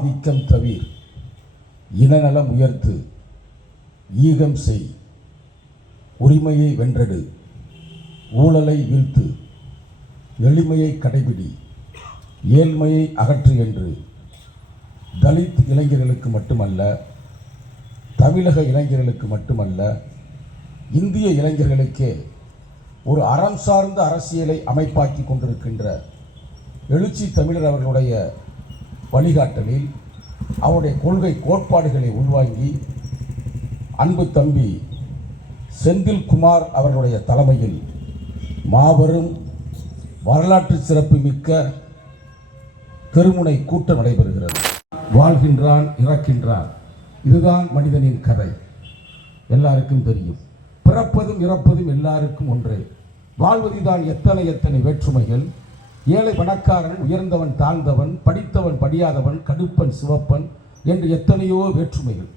ஆதிக்கம் தவிர் இனநலம் உயர்த்து ஈகம் செய். உரிமையை வென்றெடு. ஊழலை வீழ்த்து. எளிமையை கடைபிடி. ஏழ்மையை அகற்று என்று. தலித் இளைஞர்களுக்கு மட்டுமல்ல தமிழக இளைஞர்களுக்கு மட்டுமல்ல இந்திய இளைஞர்களுக்கே ஒரு அறம் சார்ந்த அரசியலை அமைப்பாக்கி கொண்டிருக்கின்ற எழுச்சி தமிழர் அவர்களுடைய வழிகாட்டலில் அவருடைய கொள்கை கோட்பாடுகளை உள்வாங்கி அன்பு தம்பி செந்தில்குமார் அவர்களுடைய தலைமையில் மாபெரும் வரலாற்று சிறப்பு மிக்க தெருமுனை கூட்டம் நடைபெறுகிறது. வாழ்கின்றான் இறக்கின்றான். இதுதான் மனிதனின் கதை. எல்லாருக்கும் தெரியும். பிறப்பதும் இறப்பதும் எல்லாருக்கும் ஒன்றே. வாழ்வதுதான் எத்தனை எத்தனை வேற்றுமைகள். ஏழை பணக்காரன் உயர்ந்தவன் தாழ்ந்தவன் படித்தவன் படியாதவன் கடுப்பன் சிவப்பன் என்று எத்தனையோ வேற்றுமைகள்.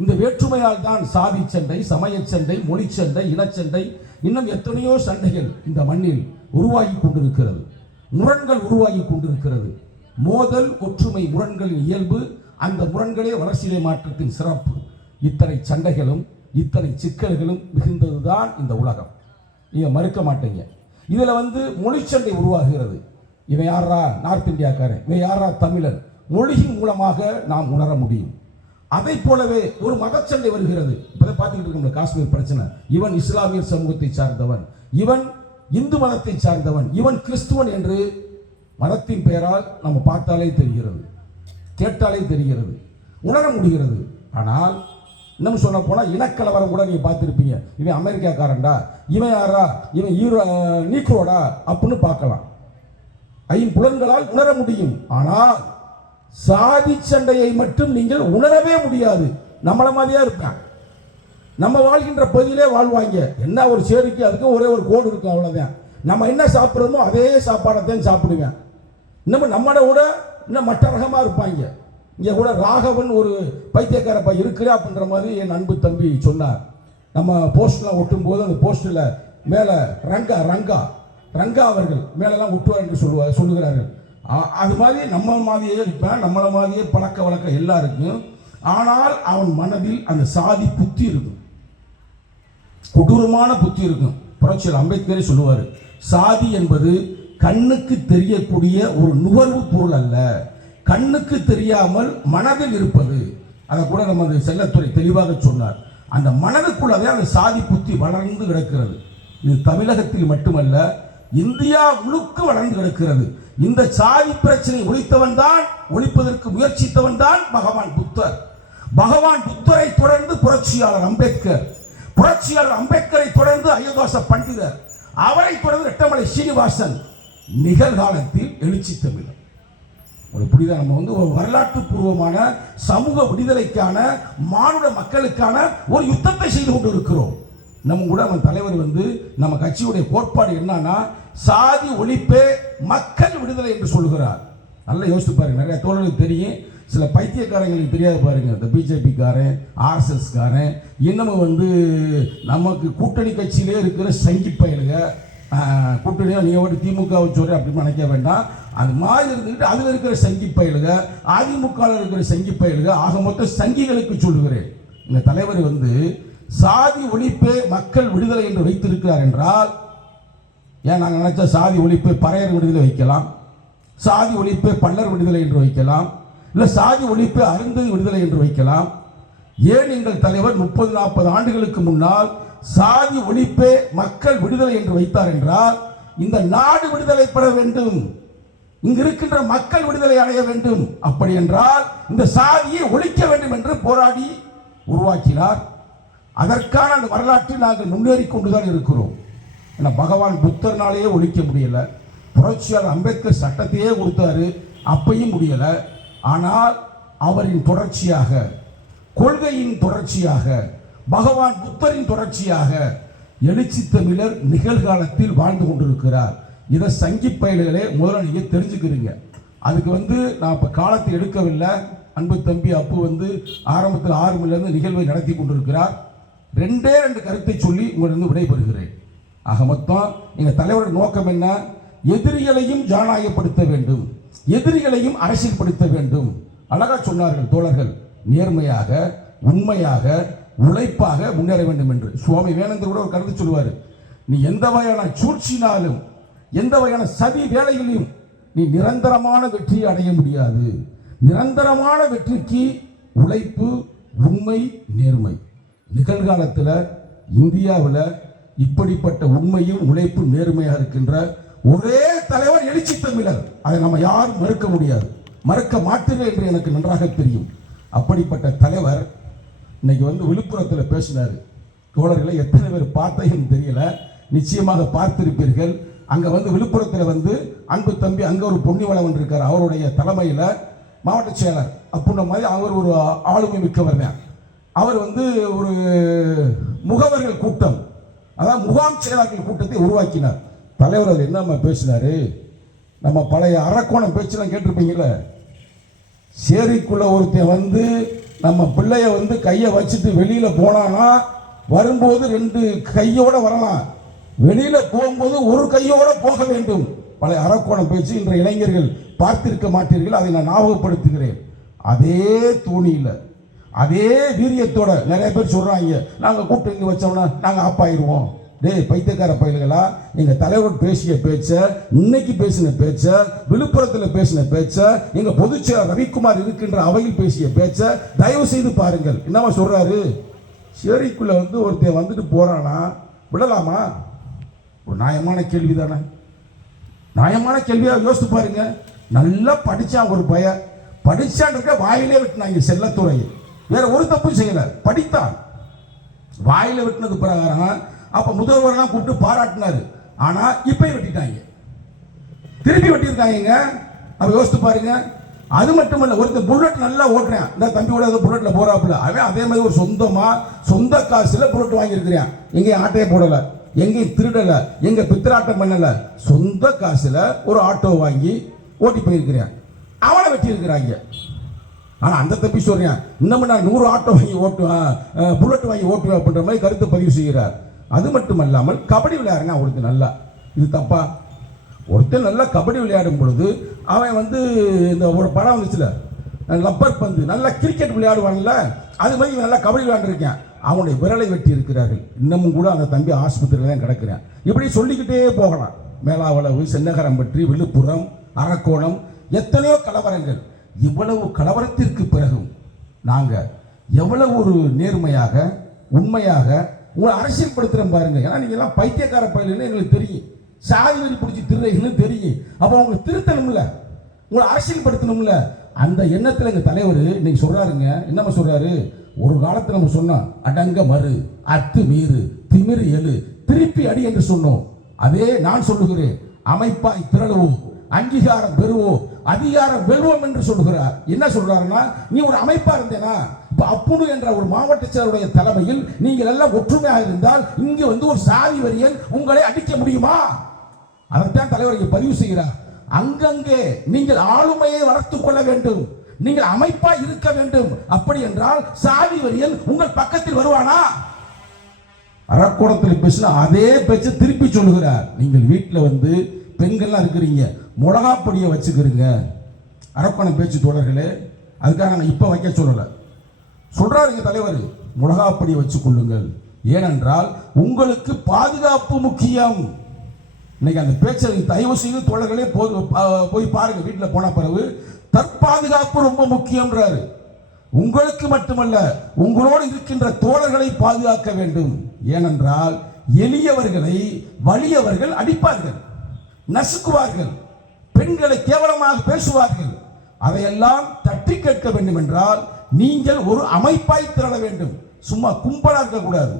இந்த வேற்றுமையால் தான் சாதி சண்டை சமய சண்டை மொழி சண்டை இனச்சண்டை இன்னும் எத்தனையோ சண்டைகள் இந்த மண்ணில் உருவாகி கொண்டிருக்கிறது. முரண்கள் உருவாகி கொண்டிருக்கிறது. மோதல் ஒற்றுமை முரண்களின் இயல்பு அந்த முரண்களே வளர்ச்சிதை மாற்றத்தின் சிறப்பு. இத்தனை சண்டைகளும் இத்தனை சிக்கல்களும் மிகுந்ததுதான் இந்த உலகம். நீங்கள் மறுக்க மாட்டீங்க. இதில் வந்து மொழிச்சண்டை உருவாகிறது. இவன் யாரா நார்த் இந்தியாக்காரன். இவன் யாரா தமிழன். மொழியின் மூலமாக நாம் உணர முடியும். அதை போலவே ஒரு மதச்சண்டை வருகிறது. இப்போதை பார்த்துக்கிட்டு இருக்கோம் காஷ்மீர் பிரச்சனை. இவன் இஸ்லாமிய சமூகத்தை சார்ந்தவன். இவன் இந்து மதத்தை சார்ந்தவன். இவன் கிறிஸ்துவன் என்று மதத்தின் பெயரால் நம்ம பார்த்தாலே தெரிகிறது. கேட்டாலே தெரிகிறது. உணர முடிகிறது. ஆனால் இன்னும் சொல்ல போனால் இனக்கலவரம் கூட நீங்கள் பார்த்துருப்பீங்க. இவன் அமெரிக்காக்காரன்டா. இவன் யாரா இவன் ஈரோ நீக்ரோடா? அப்படின்னு பார்க்கலாம். ஐம்புலன்களால் உணர முடியும். ஆனால் சாதி சண்டையை மட்டும் நீங்கள் உணரவே முடியாது. நம்மள மாதிரியா இருப்பேன். நம்ம வாழ்கின்ற பகுதியிலே வாழ்வாங்க. என்ன ஒரு சேரிக்கு அதுக்கு ஒரே ஒரு கோடு இருக்கும் அவ்வளோதான் நம்ம என்ன சாப்பிட்றோமோ அதே சாப்பாடை தான் சாப்பிடுவேன். இன்னமும் நம்மளை விட இன்னும் மற்ற ரகமாக இருப்பாங்க. இங்கே கூட ராகவன் ஒரு பைத்தியக்காரப்பா இருக்கிறா அப்படின்ற மாதிரி என் அன்பு தம்பி சொன்னார். நம்ம போஸ்ட்லாம் ஒட்டும் போது அந்த போஸ்டில் மேலே ரங்கா ரங்கா. ரங்கா அவர்கள் மேலெல்லாம் ஒட்டுவார் என்று சொல்லுவார் சொல்லுகிறார்கள். அது மாதிரி நம்ம மாதிரியே இருப்பேன் நம்மளை மாதிரியே பழக்க வழக்கம் எல்லாருக்கும். ஆனால் அவன் மனதில் அந்த சாதி புத்தி இருக்கும். கொடூரமான புத்தி இருக்கும். புரட்சியர் அம்பேத்கரே சொல்லுவார் சாதி என்பது கண்ணுக்கு தெரியக்கூடிய ஒரு நுகர்வு பொருள் அல்ல. கண்ணுக்கு தெரியாமல் மனதில் இருப்பது. அதை கூட நமது செல்லத்துறை தெளிவாக சொன்னார். அந்த மனதுக்குள்ளதே அந்த சாதி புத்தி வளர்ந்து கிடக்கிறது. இது தமிழகத்தில் மட்டுமல்ல இந்தியா முழுக்க வளர்ந்து கிடக்கிறது. இந்த சாதி பிரச்சனை ஒழித்தவன் தான் ஒழிப்பதற்கு முயற்சித்தவன் தான் பகவான் புத்தர். பகவான் புத்தரை தொடர்ந்து புரட்சியாளர் அம்பேத்கர். புரட்சியாளர் அம்பேத்கரை தொடர்ந்து அயோத்தாச பண்டிதர். அவரை தொடர்ந்து ரெட்டமலை சீனிவாசன். நிகழ்காலத்தில் எழுச்சி தமிழர். ஒரு புரியுதா நம்ம வந்து ஒரு வரலாற்று பூர்வமான சமூக விடுதலைக்கான மானுட மக்களுக்கான ஒரு யுத்தத்தை செய்து கொண்டு இருக்கிறோம் நம்ம கூட நம்ம தலைவர் வந்து நம்ம கட்சியுடைய கோட்பாடு என்னன்னா சாதி ஒழிப்பே மக்கள் விடுதலை என்று சொல்லுகிறார். நல்லா யோசித்து பாருங்க நிறைய தோழர்களுக்கு தெரியும். சில பைத்தியக்காரங்களுக்கு தெரியாது பாருங்க இந்த பிஜேபிக்காரன் ஆர்எஸ்எஸ்காரன் இன்னமும் வந்து நமக்கு கூட்டணி கட்சியிலே இருக்கிற சங்கி பயலுக கூட்டணியாக நீ ஓட்டு திமுக சொல்ற அப்படின்னு நினைக்க வேண்டாம். அது மாதிரி இருந்துக்கிட்டு அதில் இருக்கிற சங்கி பயலுக அதிமுக இருக்கிற சங்கி பயலுக ஆக மொத்தம் சங்கிகளுக்கு சொல்லுகிறேன். இந்த தலைவர் வந்து சாதி ஒழிப்பே மக்கள் விடுதலை என்று வைத்திருக்கிறார் என்றால் ஏன் நாங்கள் நினைச்ச சாதி ஒழிப்பை பறையர் விடுதலை வைக்கலாம்? சாதி ஒழிப்பை பல்லர் விடுதலை என்று வைக்கலாம்? இல்லை சாதி ஒழிப்பை அருந்ததி விடுதலை என்று வைக்கலாம்? ஏன் எங்கள் தலைவர் முப்பது நாற்பது ஆண்டுகளுக்கு முன்னால் சாதி ஒழிப்பே மக்கள் விடுதலை என்று வைத்தார் என்றால் இந்த நாடு விடுதலை பெற வேண்டும் இங்கு இருக்கின்ற மக்கள் விடுதலை அடைய வேண்டும். அப்படி என்றால் இந்த சாதியை ஒழிக்க வேண்டும் என்று போராடி உருவாக்கினார். அதற்கான அந்த வரலாற்றில் நாங்கள் முன்னேறி கொண்டுதான் இருக்கிறோம். ஏன்னா பகவான் புத்தர்னாலேயே ஒழிக்க முடியலை. புரட்சியாளர் அம்பேத்கர் சட்டத்தையே கொடுத்தாரு. அப்பையும் முடியலை. ஆனால் அவரின் தொடர்ச்சியாக கொள்கையின் தொடர்ச்சியாக பகவான் புத்தரின் தொடர்ச்சியாக எழுச்சி தமிழர் நிகழ்காலத்தில் வாழ்ந்து கொண்டிருக்கிறார். இதை சங்கி பயல்களே முதல்ல நீங்கள் தெரிஞ்சுக்கிறீங்க. அதுக்கு வந்து நான் இப்போ காலத்தை எடுக்கவில்லை. அன்பு தம்பி அப்பு வந்து ஆரம்பத்தில் ஆறு மணிலேருந்து நிகழ்வை நடத்தி கொண்டிருக்கிறார். ரெண்டே ரெண்டு கருத்தை சொல்லி உங்களிடம் விடைபெறுகிறேன். ஆக மொத்தம் எங்கள் தலைவரோட நோக்கம் என்ன? எதிரிகளையும் ஜனநாயகப்படுத்த வேண்டும். எதிரிகளையும் அரசியல்படுத்த வேண்டும். அழகாக சொன்னார்கள் தோழர்கள் நேர்மையாக உண்மையாக உழைப்பாக முன்னேற வேண்டும் என்று. சுவாமி வேணந்தர் கூட ஒரு கருத்து சொல்லுவார் நீ எந்த வகையான சூழ்ச்சினாலும் எந்த வகையான சதி வேலையிலையும் நீ நிரந்தரமான வெற்றியை அடைய முடியாது. நிரந்தரமான வெற்றிக்கு உழைப்பு உண்மை நேர்மை. நிகழ்காலத்தில் இந்தியாவில் இப்படிப்பட்ட உண்மையும் உழைப்பும் நேர்மையாக இருக்கின்ற ஒரே தலைவர் எழுச்சி தமிழர். அதை நம்ம யாரும் மறுக்க முடியாது. மறுக்க மாட்டீர்கள் என்று எனக்கு நன்றாக தெரியும். அப்படிப்பட்ட தலைவர் இன்னைக்கு வந்து விழுப்புரத்தில் பேசினார். தோழர்களை எத்தனை பேர் பார்த்தேன்னு தெரியல. நிச்சயமாக பார்த்திருப்பீர்கள். அங்கே வந்து விழுப்புரத்தில் வந்து அன்பு தம்பி அங்கே ஒரு பொன்னிவளவன் இருக்கார். அவருடைய தலைமையில் மாவட்ட செயலர். அப்படின்ற மாதிரி அவர் ஒரு ஆளுமை மிக்கவர் தான். அவர் வந்து ஒரு முகவர்கள் கூட்டம். அதாவது முகாம் செயலாக்கள் கூட்டத்தை உருவாக்கினார். தலைவர் அவர் என்னம்மா பேசினாரு? நம்ம பழைய அரக்கோணம் பேச்சுலாம் கேட்டிருப்பீங்கல்ல? சேரிக்குள்ள ஒருத்தன் வந்து நம்ம பிள்ளைய வந்து கையை வச்சுட்டு வெளியில் போனானா வரும்போது ரெண்டு கையோட வரலாம். வெளியில் போகும்போது ஒரு கையோட போக வேண்டும். பழைய அரக்கோணம் பேச்சு இன்றைய இளைஞர்கள் பார்த்திருக்க மாட்டீர்கள். அதை நான் ஞாபகப்படுத்துகிறேன். அதே தோணியில் அதே வீரியத்தோட நிறைய பேர் சொல்கிறாங்க நாங்கள் கூப்பிட்டு இங்கே வச்சோம்னா நாங்கள் ஆப்பாயிருவோம் டேய் பைத்தியக்கார பயல்களா எங்கள் தலைவர் பேசிய பேச்சை இன்னைக்கு பேசின பேச்சை விழுப்புரத்தில் பேசின பேச்சை எங்கள் பொதுச்செயலர் ரவிக்குமார் இருக்கின்ற அவையில் பேசிய பேச்சை தயவு செய்து பாருங்கள். என்னவா சொல்கிறாரு சேரிக்குள்ளே வந்து ஒருத்தன் வந்துட்டு போகிறானா விடலாமா? ஒரு நியாயமான கேள்வி தானே நியாயமான கேள்வியாக யோசித்து பாருங்க. நல்லா படித்தான் ஒரு பய படிச்சான் இருக்க வாயிலே விட்டுனாங்க செல்லத்துறை வேற ஒரு தப்பு செய்யல. படித்தான். வாயில வெட்டினது பிரகாரம். அப்ப முதல்வரெல்லாம் கூப்பிட்டு பாராட்டினாரு. ஆனா இப்பயும் வெட்டிட்டாங்க. திருப்பி வெட்டியிருக்காங்க அப்ப யோசித்து பாருங்க. அது மட்டும் இல்லை ஒருத்தர் புல்லட் நல்லா ஓட்டுறேன். இந்த தம்பி கூட ஏதோ புல்லட்ல போறாப்புல. அவன் அதே மாதிரி ஒரு சொந்தமா சொந்த காசுல புல்லட் வாங்கியிருக்கிறேன். எங்கேயும் ஆட்டையே போடல. எங்கேயும் திருடல. எங்க பித்திராட்டம் பண்ணல. சொந்த காசுல ஒரு ஆட்டோ வாங்கி ஓட்டி போயிருக்கிறேன். அவனை வெட்டி ஆனால் அந்த தப்பி சொல்கிறேன் இன்னமும் நான் நூறு ஆட்டோ வாங்கி ஓட்டுவேன் புல்லட் வாங்கி ஓட்டுவேன் அப்படின்ற மாதிரி கருத்து பதிவு செய்கிறார். அது மட்டும் அல்லாமல் கபடி விளையாடுங்க அவனுக்கு நல்லா. இது தப்பா? ஒருத்தர் நல்லா கபடி விளையாடும் பொழுது அவன் வந்து இந்த ஒரு படம் வந்துச்சுல லப்பர் பந்து நல்லா கிரிக்கெட் விளையாடுவான்ல அது மாதிரி இவன் நல்லா கபடி விளையாண்டுருக்கேன். அவனுடைய விரலை வெட்டி இருக்கிறார்கள். இன்னமும் கூட அந்த தம்பி ஆஸ்பத்திரியில் தான் கிடக்கிறேன். இப்படி சொல்லிக்கிட்டே போகலாம். மேலாவளவு சென்னகரம்பட்டி விழுப்புரம் அரக்கோணம் எத்தனையோ கலவரங்கள். இவ்வளவு கலவரத்திற்கு பிறகும் நாங்கள் எவ்வளவு ஒரு நேர்மையாக உண்மையாக உங்களை அரசியல்படுத்துகிறேன் பாருங்க. ஏன்னா நீங்கள் எல்லாம் பைத்தியக்கார பயிலுன்னு எங்களுக்கு தெரியும். சாதி வரி பிடிச்சி திருறீங்கன்னு தெரியும். அப்போ உங்களுக்கு திருத்தணும்ல. உங்களை அரசியல்படுத்தணும்ல அந்த எண்ணத்தில் எங்கள் தலைவர் இன்னைக்கு சொல்கிறாருங்க என்னம்மா சொல்கிறாரு ஒரு காலத்தில் நம்ம சொன்னோம் அடங்க மறு அத்து மீறு திமிரு எழு திருப்பி அடி என்று சொன்னோம். அதே நான் சொல்லுகிறேன். அமைப்பாய் திரளுவோம். அங்கீகாரம் பெறுவோம் அதிகாரம் பெறுவோம் என்று சொல்கிறார் என்ன சொல்றாருன்னா நீ ஒரு அமைப்பா இருந்தேனா இப்ப அப்புனு என்ற ஒரு மாவட்ட செயலருடைய தலைமையில் நீங்கள் எல்லாம் ஒற்றுமையாக இருந்தால் இங்கே வந்து ஒரு சாதி வரியன் உங்களை அடிக்க முடியுமா? அதைத்தான் தலைவர் இங்கே பதிவு செய்கிறார். அங்கங்கே நீங்கள் ஆளுமையை வளர்த்துக் கொள்ள வேண்டும். நீங்கள் அமைப்பா இருக்க வேண்டும். அப்படி என்றால் சாதி வரியன் உங்கள் பக்கத்தில் வருவானா? அறக்கூடத்தில் பேசின அதே பேச்சு திருப்பி சொல்லுகிறார். நீங்கள் வீட்டில் வந்து பெண்கள்லாம் இருக்கிறீங்க மிளகா பொடியை வச்சுக்கிறீங்க. அரப்பணம் பேச்சு தோழர்களே அதுக்காக நான் இப்போ வைக்க சொல்லலை. சொல்றாரு எங்கள் தலைவர் மிளகா பொடியை வச்சு கொள்ளுங்கள். ஏனென்றால் உங்களுக்கு பாதுகாப்பு முக்கியம். இன்னைக்கு அந்த பேச்சை தயவு செய்து தோழர்களே போது போய் பாருங்கள் வீட்டில் போன பிறகு. தற்பாதுகாப்பு ரொம்ப முக்கியம்ன்றாரு. உங்களுக்கு மட்டுமல்ல உங்களோடு இருக்கின்ற தோழர்களை பாதுகாக்க வேண்டும். ஏனென்றால் எளியவர்களை வலியவர்கள் அடிப்பார்கள். நசுக்குவார்கள். பெண்களை கேவலமாக பேசுவார்கள். அதையெல்லாம் தட்டி கேட்க வேண்டும் என்றால் நீங்கள் ஒரு அமைப்பாய் திரள வேண்டும். சும்மா கும்பலாக இருக்கக்கூடாது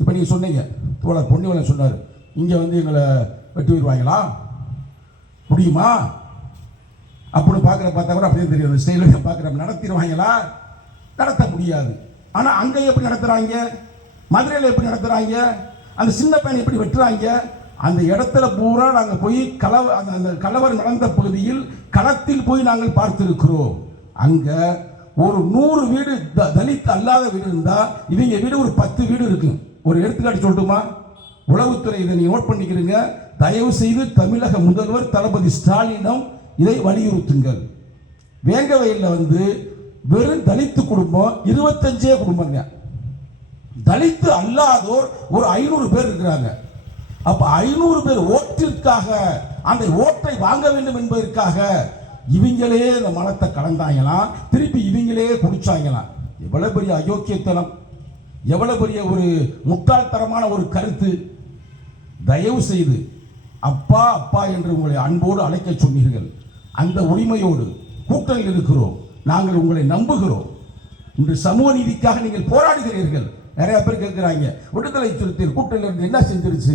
இப்போ நீங்க சொன்னீங்க. தோழர் பொன்னிவளன் சொன்னார். இங்க வந்து எங்களை வெட்டி விடுவாங்களா? முடியுமா? அப்படின்னு பார்க்குற பார்த்தா கூட அப்படியே தெரியும் அந்த ஸ்டைலில் பார்க்குற நடத்திடுவாங்களா? நடத்த முடியாது. ஆனால் அங்கே எப்படி நடத்துகிறாங்க மதுரையில் எப்படி நடத்துகிறாங்க அந்த சின்ன பையனை எப்படி வெட்டுறாங்க? அந்த இடத்துல பூரா நாங்கள் போய் கலவ அந்த அந்த கலவர் நடந்த பகுதியில் களத்தில் போய் நாங்கள் பார்த்திருக்கிறோம். அங்கே ஒரு நூறு வீடு த- தலித் அல்லாத வீடு இருந்தால் இவங்க வீடு ஒரு பத்து வீடு இருக்கு. ஒரு எடுத்துக்காட்டு சொல்லட்டுமா? உளவுத்துறை இதை நீ நோட் பண்ணிக்கிறீங்க. தயவு செய்து தமிழக முதல்வர் தளபதி ஸ்டாலினம் இதை வலியுறுத்துங்கள். வேங்கவயலில் வந்து வெறும் தலித்து குடும்பம் இருபத்தஞ்சே குடும்பங்க. தலித்து அல்லாதோர் ஒரு ஐநூறு பேர் இருக்கிறாங்க. அப்ப ஐநூறு பேர் ஓட்டிற்காக அந்த ஓட்டை வாங்க வேண்டும் என்பதற்காக இவங்களே இந்த மனத்தை கலந்தாங்களாம் திருப்பி இவங்களே குடிச்சாங்களாம் எவ்வளவு பெரிய அயோக்கியத்தனம் எவ்வளவு பெரிய ஒரு முட்டாள்தரமான ஒரு கருத்து. தயவு செய்து அப்பா அப்பா என்று உங்களை அன்போடு அழைக்க சொன்னீர்கள். அந்த உரிமையோடு கூட்டணியில் இருக்கிறோம். நாங்கள் உங்களை நம்புகிறோம். இன்று சமூக நீதிக்காக நீங்கள் போராடுகிறீர்கள். நிறைய பேர் கேட்கிறாங்க விடுதலை சிறுத்தைகள் கூட்டணியில் இருந்து என்ன செஞ்சிருச்சு?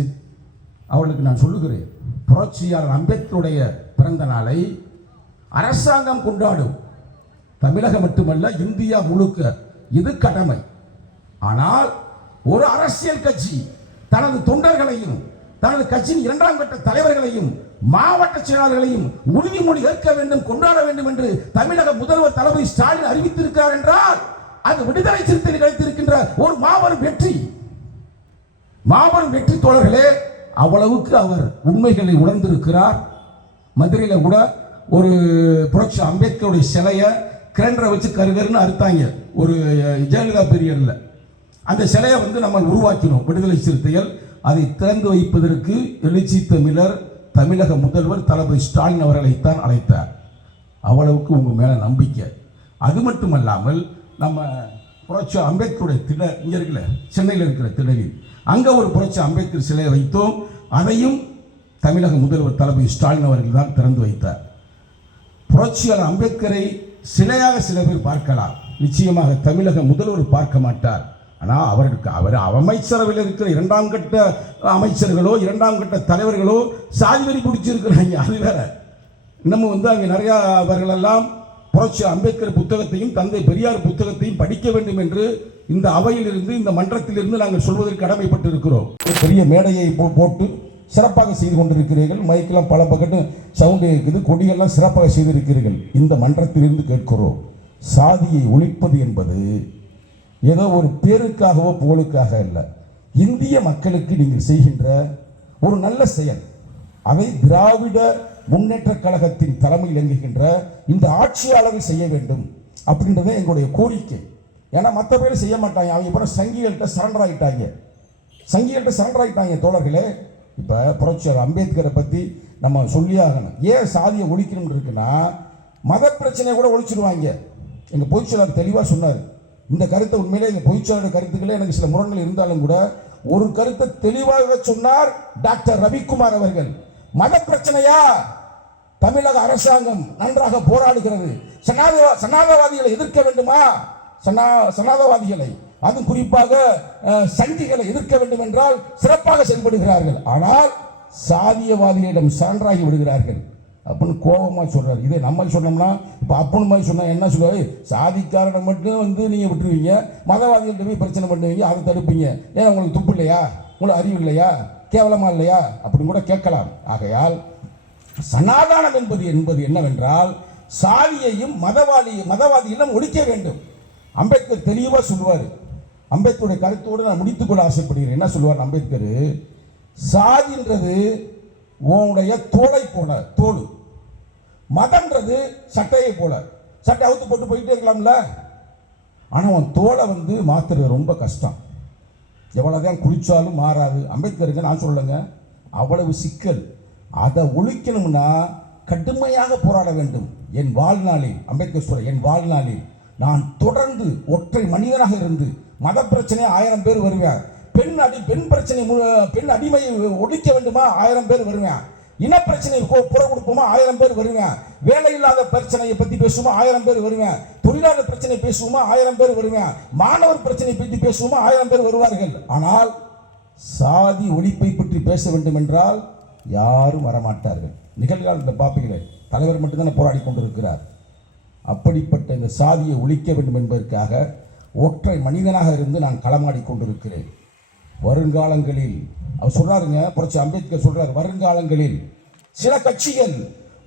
அவளுக்கு நான் சொல்லுகிறேன். புரட்சியாளர் அம்பேத்கருடைய பிறந்த நாளை அரசாங்கம் கொண்டாடும். தமிழகம் மட்டுமல்ல இந்தியா முழுக்க இது கடமை. ஆனால் ஒரு அரசியல் கட்சி தனது தொண்டர்களையும் தனது கட்சியின் இரண்டாம் கட்ட தலைவர்களையும் மாவட்ட செயலாளர்களையும் உறுதிமொழி ஏற்க வேண்டும் கொண்டாட வேண்டும் என்று தமிழக முதல்வர் தளபதி ஸ்டாலின் அறிவித்திருக்கிறார் என்றால் அது விடுதலை சிறுத்தைகள் கிடைத்திருக்கின்ற ஒரு மாபெரும் வெற்றி. மாபெரும் வெற்றி தோழர்களே அவ்வளவுக்கு அவர் உண்மைகளை உணர்ந்திருக்கிறார். மதுரையில் கூட ஒரு புரட்சி அம்பேத்கருடைய சிலையை கிரைண்டரை வச்சு கருகருன்னு அறுத்தாங்க. ஒரு ஜெயலலிதா பீரியடில் அந்த சிலையை வந்து நம்ம உருவாக்கினோம். விடுதலை சிறுத்தைகள். அதை திறந்து வைப்பதற்கு எழுச்சி தமிழர் தமிழக முதல்வர் தளபதி ஸ்டாலின் அவர்களைத்தான் அழைத்தார். அவ்வளவுக்கு உங்கள் மேலே நம்பிக்கை. அது மட்டுமல்லாமல் நம்ம புரட்சி அம்பேத்கருடைய திடல் இங்கே இருக்குல்ல சென்னையில் இருக்கிற திடலில் அங்கே ஒரு புரட்சி அம்பேத்கர் சிலையை வைத்தோம். அதையும் தமிழக முதல்வர் தளபதி ஸ்டாலின் அவர்கள் தான் திறந்து வைத்தார். புரட்சியாளர் அம்பேத்கரை சிலையாக சில பேர் பார்க்கலாம். நிச்சயமாக தமிழக முதல்வர் பார்க்க மாட்டார். ஆனால் அவருக்கு அவர் அமைச்சரவையில் இருக்கிற இரண்டாம் கட்ட அமைச்சர்களோ இரண்டாம் கட்ட தலைவர்களோ சாதி வரி பிடிச்சிருக்கிறாங்க. அது வேற. இன்னமும் வந்து அங்கே நிறையா அவர்களெல்லாம் புரட்சி அம்பேத்கர் புத்தகத்தையும் தந்தை பெரியார் புத்தகத்தையும் படிக்க வேண்டும் என்று இந்த அவையிலிருந்து இந்த மன்றத்திலிருந்து நாங்கள் சொல்வதற்கு கடமைப்பட்டு இருக்கிறோம் பெரிய மேடையை போ- போட்டு சிறப்பாக செய்து கொண்டிருக்கிறீர்கள். மைக்கெல்லாம் பல பக்கத்து சவுண்டு இருக்குது கொடியெல்லாம் சிறப்பாக செய்திருக்கிறீர்கள். இந்த மன்றத்திலிருந்து கேட்கிறோம் சாதியை ஒழிப்பது என்பது ஏதோ ஒரு பேருக்காகவோ புகழுக்காக இல்லை இந்திய மக்களுக்கு நீங்கள் செய்கின்ற ஒரு நல்ல செயல். அதை திராவிட முன்னேற்ற கழகத்தின் தலைமையில் இயங்குகின்ற இந்த ஆட்சியாளரை செய்ய வேண்டும் அப்படின்றத எங்களுடைய கோரிக்கை. ஏன்னா மற்ற பேர் செய்ய மாட்டாங்க. அவங்க இப்போ சங்கிகள்கிட்ட சரண்டர் ஆகிட்டாங்க சங்கிகள்கிட்ட சரண்டர் ஆகிட்டாங்க தோழர்களே. இப்போ புரட்சியாளர் அம்பேத்கரை பற்றி நம்ம சொல்லி ஆகணும். ஏன் சாதியை ஒழிக்கணும்னு இருக்குன்னா மத பிரச்சனையை கூட ஒழிச்சிடுவாங்க எங்கள் பொதுச்செயலாளர் தெளிவாக சொன்னார். இந்த கருத்தை உண்மையிலே எங்கள் பொதுச்செயலாளர் கருத்துக்களே எனக்கு சில முரண்கள் இருந்தாலும் கூட ஒரு கருத்தை தெளிவாக சொன்னார் டாக்டர் ரவிக்குமார் அவர்கள். மத பிரச்சனையா? தமிழக அரசாங்கம் நன்றாக போராடுகிறது. சனாத சனாதவாதிகளை எதிர்க்க வேண்டுமா? சனா சனாதவாதிகளை அது குறிப்பாக சங்கிகளை எதிர்க்க வேண்டும் என்றால் சிறப்பாக செயல்படுகிறார்கள். ஆனால் சாதியவாதிகளிடம் சான்றாகி விடுகிறார்கள். அப்படின்னு கோபமா சொல்றாரு. இதே நம்ம சொன்னோம்னா இப்போ அப்பன் மாதிரி சொன்னா என்ன சொல்லுவாரு? சாதிக்காரனை மட்டும் வந்து நீங்க விட்டுருவீங்க. மதவாதிகள்ட்ட போய் பிரச்சனை பண்ணுவீங்க. அதை தடுப்பீங்க. ஏன் உங்களுக்கு துப்பு இல்லையா? உங்களுக்கு அறிவு இல்லையா? கேவலமா இல்லையா? அப்படின்னு கூட கேட்கலாம். ஆகையால் சனாதானம் என்பது என்பது என்னவென்றால் சாதியையும் மதவாதி மதவாதியிலும் ஒழிக்க வேண்டும். அம்பேத்கர் தெளிவாக சொல்லுவார். அம்பேத்கருடைய கருத்தோடு நான் முடித்துக்கொள்ள ஆசைப்படுகிறேன். என்ன சொல்லுவார் அம்பேத்கர்? சாதின்றது உன்னுடைய தோலை போல தோல் மதன்றது சட்டையை போல. சட்டை அவுத்து போட்டு போயிட்டே இருக்கலாம்ல. ஆனால் உன் தோலை வந்து மாத்துறது ரொம்ப கஷ்டம். எவ்வளோதான் குளிச்சாலும் மாறாது. அம்பேத்கருக்கு நான் சொல்லுங்க அவ்வளவு சிக்கல். அதை ஒழிக்கணும்னா கடுமையாக போராட வேண்டும். என் வாழ்நாளில் அம்பேத்கர் சொல்ற என் வாழ்நாளில் நான் தொடர்ந்து ஒற்றை மனிதனாக இருந்து மத பிரச்சனை ஆயிரம் பேர் வருவேன் பெண் அடி பெண் பிரச்சனை பெண் அடிமையை ஒழிக்க வேண்டுமா? ஆயிரம் பேர் வருவேன் இனப்பிரச்சனை புற கொடுப்போமா ஆயிரம் பேர் வருவேன் வேலை இல்லாத பிரச்சனையை பத்தி பேசுவோமா? ஆயிரம் பேர் வருவேன் தொழிலாளர் பிரச்சனை பேசுவோமா? ஆயிரம் பேர் வருவேன் மாணவர் பிரச்சனை பற்றி பேசுவோமா? ஆயிரம் பேர் வருவார்கள். ஆனால் சாதி ஒழிப்பை பற்றி பேச வேண்டும் என்றால் யாரும் வரமாட்டார்கள். நிகழ்காலத்தில் பார்ப்பீங்களே தலைவர் மட்டும்தானே போராடி கொண்டிருக்கிறார். அப்படிப்பட்ட இந்த சாதியை ஒழிக்க வேண்டும் என்பதற்காக ஒற்றை மனிதனாக இருந்து நான் களமாடி கொண்டிருக்கிறேன். வருங்காலங்களில் அவர் சொல்கிறாருங்க புரட்சி அம்பேத்கர் சொல்கிறார் வருங்காலங்களில் சில கட்சிகள்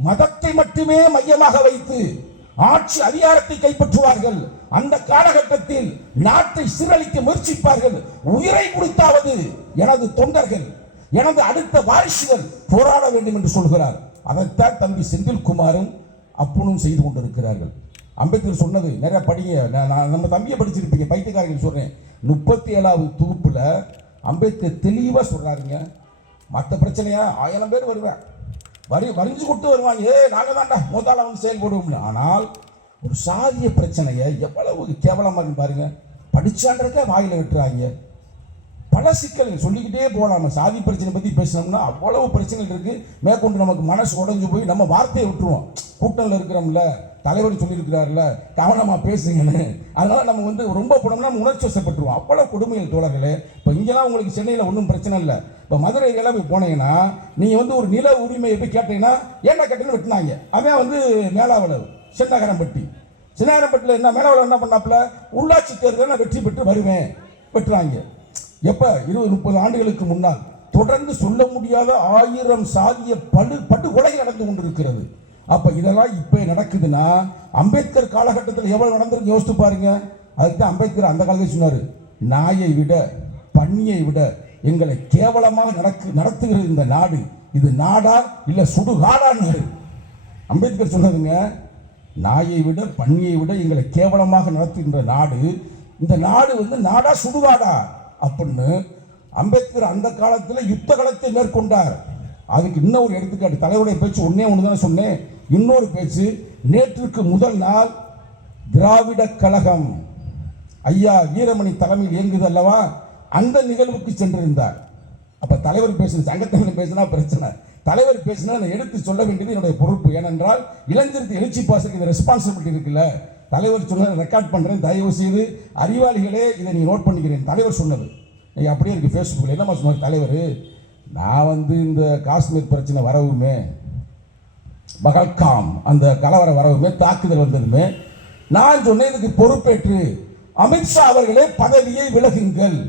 மதத்தை மட்டுமே மையமாக வைத்து ஆட்சி அதிகாரத்தை கைப்பற்றுவார்கள். அந்த காலகட்டத்தில் நாட்டை சீரழிக்க முயற்சிப்பார்கள். உயிரை கொடுத்தாவது எனது தொண்டர்கள். எனது அடுத்த வாரிசுகள் போராட வேண்டும் என்று சொல்கிறார். அதைத்தான் தம்பி செந்தில்குமாரும் அப்புனும் செய்து கொண்டிருக்கிறார்கள். அம்பேத்கர் சொன்னது நிறைய படிங்க. நான் நான் நம்ம தம்பியை படிச்சிருப்பீங்க பைத்தியக்காரர்கள் சொல்கிறேன் முப்பத்தி ஏழாவது தொகுப்பில் அம்பேத்கர் தெளிவாக சொல்கிறாருங்க மற்ற பிரச்சனையா? ஆயிரம் பேர் வருவேன். வரி வரிஞ்சு கொடுத்து வருவாங்க. ஏ நாங்கள் தான்டா முதல்ல வந்து செயல்படுவோம்னு ஆனால் ஒரு சாதிய பிரச்சனையை எவ்வளவு கேவலமாக பாருங்க. படிச்சான்றதே வாயில் விட்டுறாங்க. பல சிக்கல்கள் சொல்லிக்கிட்டே போகலாம் நம்ம சாதி பிரச்சனை பற்றி பேசினோம்னா அவ்வளவு பிரச்சனைகள் இருக்குது மேற்கொண்டு நமக்கு மனசு உடஞ்சி போய் நம்ம வார்த்தையை விட்டுருவோம். கூட்டம்ல இருக்கிறோம்ல தலைவர் சொல்லியிருக்கிறார்ல கவனமாக பேசுங்கன்னு. அதனால் நம்ம வந்து ரொம்ப போனோம்னா நம்ம உணர்ச்சி வசப்பட்டுருவோம். அவ்வளோ கொடுமைகள் தோழர்களே. இப்போ இங்கெல்லாம் உங்களுக்கு சென்னையில் ஒன்றும் பிரச்சனை இல்லை. இப்போ மதுரைக்கெல்லாம் போய் போனீங்கன்னா நீங்கள் வந்து ஒரு நில உரிமையை போய் கேட்டீங்கன்னா என்ன கேட்டேன்னு வெட்டினாங்க. அவன் வந்து மேலாவளவு சின்னகரம்பட்டி. சின்னகரம்பட்டியில் என்ன மேலாவளவு என்ன பண்ணாப்புல? உள்ளாட்சி தேர்தலில் நான் வெற்றி பெற்று வருவேன். வெட்டுறாங்க. எப்ப? இருபது முப்பது ஆண்டுகளுக்கு முன்னால். தொடர்ந்து சொல்ல முடியாத ஆயிரம் சாதிய படு படுகொலை நடந்து கொண்டிருக்கிறது. அப்ப இதெல்லாம் இப்ப நடக்குதுன்னா அம்பேத்கர் காலகட்டத்தில் எவ்வளவு நடந்திருக்கு யோசித்து பாருங்க. அதுக்கு தான் அம்பேத்கர் அந்த காலத்தில் சொன்னார் நாயை விட பண்ணியை விட எங்களை கேவலமாக நடக்கு நடத்துகிறது இந்த நாடு. இது நாடா இல்லை சுடுகாடான்னு. அம்பேத்கர் சொன்னதுங்க நாயை விட பண்ணியை விட எங்களை கேவலமாக நடத்துகின்ற நாடு இந்த நாடு வந்து நாடா சுடுகாடா. அப்படின்னு அம்பேத்கர் அந்த காலத்தில் யுத்த காலத்தை மேற்கொண்டார். அதுக்கு இன்னும் ஒரு எடுத்துக்காட்டு தலைவருடைய பேச்சு ஒன்னே ஒன்று தான் சொன்னேன். இன்னொரு பேச்சு நேற்றுக்கு முதல் நாள் திராவிட கழகம். ஐயா வீரமணி தலைமையில் இயங்குது அல்லவா? அந்த நிகழ்வுக்கு சென்றிருந்தார். அப்போ தலைவர் பேசுன சங்கத்தமிழ் பேசினா பிரச்சனை. தலைவர் பேசினா நான் எடுத்து சொல்ல வேண்டியது என்னுடைய பொறுப்பு. ஏனென்றால் இளைஞருக்கு எழுச்சி பாசத்துக்கு இந்த ரெஸ்பான்சிபிலிட்டி இருக்குல்ல. தலைவர் சொன்னதை ரெக்கார்ட் பண்ணுறேன் தயவு செய்து அறிவாளிகளே இதை நீங்கள் நோட் பண்ணிக்கிறேன். தலைவர் சொன்னது. நீ அப்படியே இருக்கு ஃபேஸ்புக்கில் என்னமா சொன்னார் தலைவர்? நான் வந்து இந்த காஷ்மீர் பிரச்சனை வரவுமே பகல்காம் அந்த கலவரம் வரவுமே தாக்குதல் வந்ததுமே நான் சொன்னேன் இதுக்கு பொறுப்பேற்று அமித்ஷா அவர்களே பதவியை விலகுங்கள்.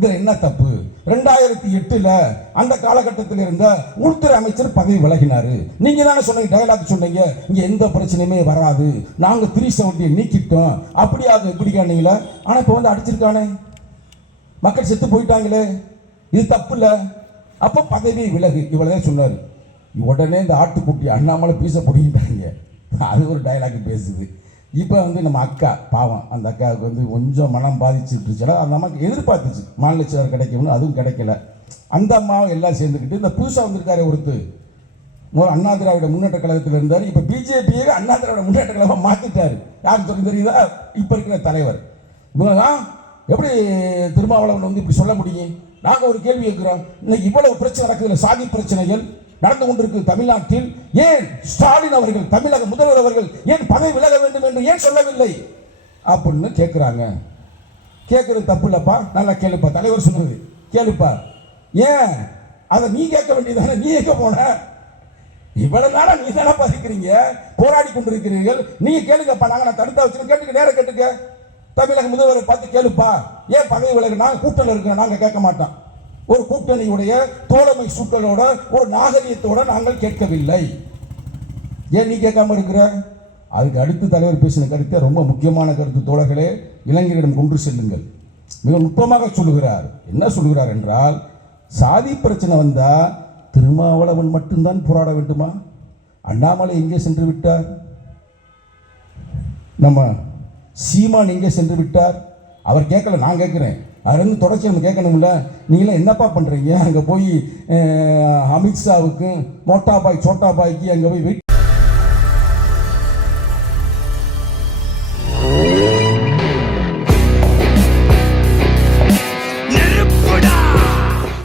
இதுல என்ன தப்பு? ரெண்டாயிரத்தி எட்டுல அந்த காலகட்டத்தில் இருந்த உள்துறை அமைச்சர் பதவி விலகினாரு. நீங்க தானே சொன்னீங்க டயலாக் சொன்னீங்க. இங்க எந்த பிரச்சனையுமே வராது. நாங்க த்ரீ செவன்டியை நீக்கிட்டோம். அப்படியாக எப்படி காணீங்களா ஆனா இப்போ வந்து அடிச்சிருக்கானே. மக்கள் செத்து போயிட்டாங்களே. இது தப்பு இல்ல அப்போ பதவி விலகு. இவ்வளவுதான் சொன்னாரு. உடனே இந்த ஆட்டுக்குட்டி அண்ணாமலை பீச பிடிக்கிட்டாங்க அது ஒரு டயலாக் பேசுது. இப்போ வந்து நம்ம அக்கா பாவம். அந்த அக்காவுக்கு வந்து கொஞ்சம் மனம் பாதிச்சுட்டுருச்சுன்னா அந்த அம்மாவுக்கு எதிர்பார்த்துச்சு. மாநில செயலர் கிடைக்கும்னு அதுவும் கிடைக்கல. அந்த அம்மாவும் எல்லாம் சேர்ந்துக்கிட்டு இந்த புதுசாக வந்திருக்காரு ஒருத்தர் முதல்ல அண்ணா திராவிட முன்னேற்ற கழகத்தில் இருந்தார் இப்போ பிஜேபியே அண்ணா திராவிட முன்னேற்ற கழகம் மாற்றிட்டார் யாருக்கு சொல்லி தெரியுதா? இப்போ இருக்கிற தலைவர். இவங்க தான் எப்படி திருமாவளவன் வந்து இப்படி சொல்ல முடியும்? நாங்கள் ஒரு கேள்வி கேட்குறோம். இன்னைக்கு இவ்வளவு பிரச்சனை நடக்குதுல சாதி பிரச்சனைகள். நடந்து கொண்டிருக்கும் தமிழ்நாட்டில் ஏன் ஸ்டாலின் அவர்கள் தமிழக முதல்வர் அவர்கள் ஏன் பதவி விலக வேண்டும் என்று ஏன் சொல்லவில்லை? அப்படின்னு கேட்குறாங்க கேட்கறது தப்பு இல்லப்பா நல்லா கேளுப்பா. தலைவர் சொன்னது கேளுப்பா. ஏன்? அதை நீ கேட்க வேண்டியதானே? நீ கேட்க போன? இவ்வளவு நாளா நீ தானே பாதிக்கிறீங்க போராடி கொண்டிருக்கிறீர்கள். நீங்க கேளுங்கப்பா. நாங்க நான் தடுத்தா வச்சு கேட்டுக்க நேரம் கேட்டுக்க. தமிழக முதல்வரை பார்த்து கேளுப்பா. ஏன் பதவி விலகு நாங்க கூட்டணி இருக்கிறோம் நாங்க கேட்க மாட்டோம். ஒரு கூட்டணியுடைய தோழமை சூழலோட ஒரு நாகரிகத்தோட நாங்கள் கேட்கவில்லை. ஏன் நீ கேட்காம இருக்கிற? அதுக்கு அடுத்து தலைவர் பேசின கருத்தை ரொம்ப முக்கியமான கருத்து தோழர்களே இளைஞரிடம் கொண்டு செல்லுங்கள். மிக நுட்பமாக சொல்லுகிறார். என்ன சொல்லுகிறார் என்றால் சாதி பிரச்சனை வந்தால் திருமாவளவன் மட்டும்தான் போராட வேண்டுமா? அண்ணாமலை எங்கே சென்று விட்டார்? நம்ம சீமான் எங்கே சென்று விட்டார்? அவர் கேட்கல நான் கேட்குறேன். அதுலேருந்து தொடர்ச்சி நம்ம கேட்கணும்ல. நீங்களாம் என்னப்பா பண்ணுறீங்க அங்கே போய் அமித்ஷாவுக்கும் மோட்டா பாய் சோட்டா பாய்க்கு அங்கே போய் வெயிட்